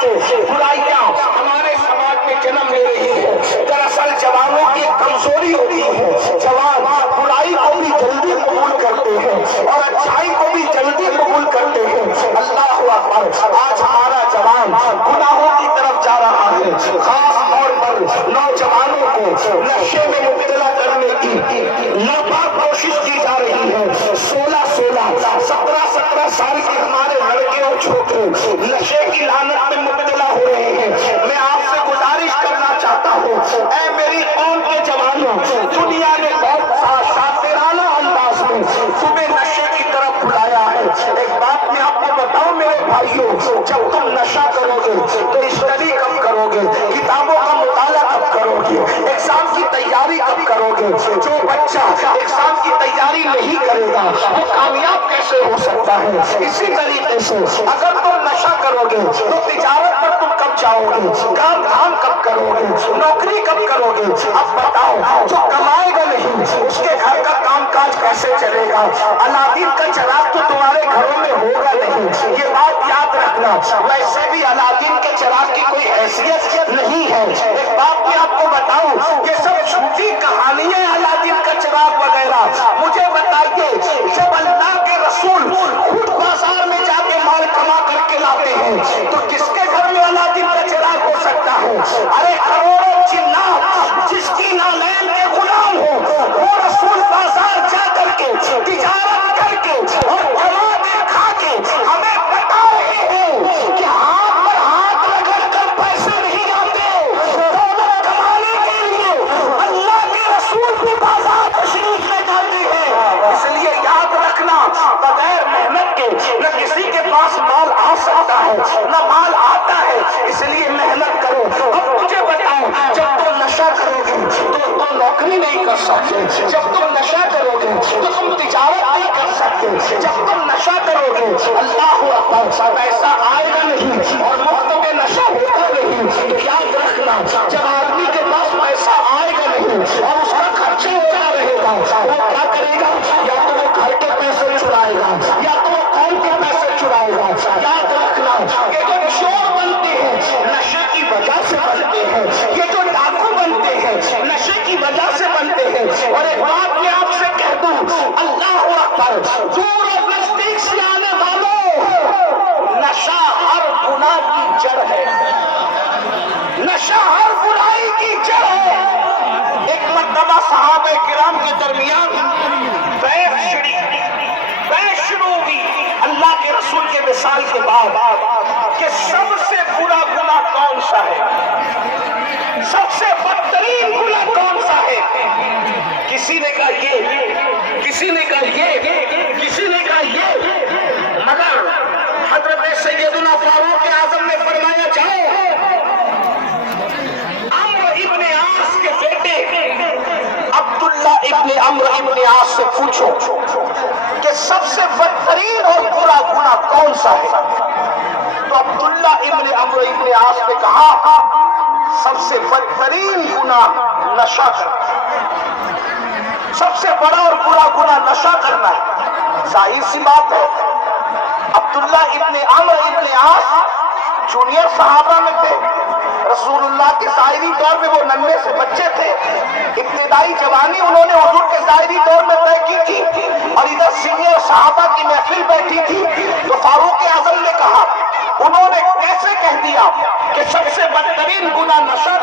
سے برائیاں ہمارے سماج میں جنم لے رہی ہے۔ دراصل جوانوں کی کمزوری ہوتی ہے، جوان برائی کو بھی جلدی قبول کرتے ہیں اور اچھائی کو بھی جلدی قبول کرتے ہیں۔ اللہ اکبر، آج ہمارا جوان گناہوں کی طرف جا رہا ہے، خاص طور پر نوجوانوں کو نشے میں مبتلا کرنے کی ناپاک کوشش کی جا رہی ہے۔ 16 سال کے ہمارے لڑکے اور چھوٹے نشے کی لعنت میں مبتلا ہو رہے ہیں۔ میں آپ سے گزارش کرنا چاہتا ہوں، اے میری قوم کے جوانوں، دنیا نے بہت شاطرانہ انداز میں تمہیں نشے کی طرف بلایا ہے۔ ایک بات میں آپ کو بتاؤں میرے بھائیوں، جب تم نشہ کرو گے تو اسٹڈی کب کرو گے؟ کتابوں کا مطالعہ کب کرو گے؟ ایگزام کی تیاری کب کرو گے؟ جو بچہ ایگزام کی تیاری نہیں کرے گا وہ کامیاب کیسے ہو سکتا ہے؟ اسی طریقے سے اگر تم نشہ کرو گے تو تجارت پر تم کب جاؤ گے؟ کام دھام کب کرو گے؟ نوکری کب کرو گے؟ اب بتاؤ، جو کمائے گا نہیں اس کے گھر کا کام کاج کیسے چلے گا؟ الادین کا چراغ تو تمہارے گھروں میں ہوگا نہیں، یہ بات یاد رکھنا۔ ویسے بھی الادین کے چراغ کی کوئی حیثیت نہیں ہے۔ ایک بات میں آپ کو بتاؤں، یہ سب جھوٹی کہانیاں الادین کا چراغ وغیرہ۔ مجھے بتائیے، جب اللہ کے رسول خود بازار میں جا کے مال کما کر کے لاتے ہیں تو کس کے گھر میں الادین کا چراغ ہو سکتا ہے؟ ارے کروڑوں جنات جس کی نالین کے غلام ہو، وہ رسول بازار جا کر کے تجارت کر کے اور کما کے کھا کے ہمیں بتا رہے ہیں کہ ہاتھ پر ہاتھ رگڑ کر پیسے نہیں جاتے، دولت کمانے کے لیے اللہ کے رسول بھی بازار تشریف لے جاتے ہیں۔ اس لیے یاد رکھنا، بغیر محنت کے نہ کسی کے پاس مال آ سکتا ہے نہ مال آتا ہے، اس لیے محنت کرو۔ اب مجھے بتاؤ، جب تم نشہ کرو گے تو تم نوکری نہیں کر سکتے، جب تم نشہ کرو گے تو تم تجارت نہیں کر سکتے، جب تم نشہ کرو گے اللہ اکبر پیسہ آئے گا نہیں اور مفت میں نشہ ہوگا نہیں۔ تو یاد رکھنا، جب آدمی کے پاس پیسہ آئے گا نہیں اور اس کا خرچہ ہوتا رہے گا، وہ کیا کرے گا؟ یا تو وہ گھر کے پیسے چرائے گا یا تو وہ قوم کے پیسے چرائے گا۔ یاد رکھنا، یہ جو چور بنتے ہیں نشے کی وجہ سے بنتے ہیں، یہ جو ڈاکو بنتے ہیں نشے کی وجہ سے بنتے ہیں۔ اور ایک بات میں آپ سے کہہ دوں، اللہ اکبر، دور اور نزدیک سے آنے والوں، نشہ ہر گناہ کی جڑ ہے، نشہ ہر برائی کی جڑ ہے۔ ایک مرتبہ صحابہ کرام کے درمیان بحث شروع ہوئی اللہ کے رسول کے وصال کے بعد کہ سب سے برا گناہ کون سا ہے، سب سے بدترین گناہ کون سا ہے؟ کسی نے کہا یہ، کسی نے کہا یہ، کسی نے کہا یہ، مگر حضرت سیدنا فاروق اعظم نے فرمایا جاؤ عمرو ابن عاص کے بیٹے عبداللہ ابن عمرو ابن عاص سے پوچھو کہ سب سے بدترین اور برا گناہ کون سا ہے؟ تو عبداللہ ابن عمرو ابن عاص نے کہا سب سے بدترین گناہ نشہ کرنا، سب سے بڑا اور برا گناہ نشہ کرنا ہے۔ ظاہر سی بات ہے، عبداللہ ابن عمرو ابن عاص جونیئر صحابہ میں تھے، رسول اللہ کے ظاہری دور میں وہ ننھے سے بچے تھے، ابتدائی جوانی انہوں نے حضور کے ظاہری دور میں طے کی تھی، اور ادھر سینئر صحابہ کی محفل بیٹھی تھی تو فاروق اعظم نے کہا، انہوں نے کیسے کہہ دیا کہ سب سے بدترین گناہ نشہ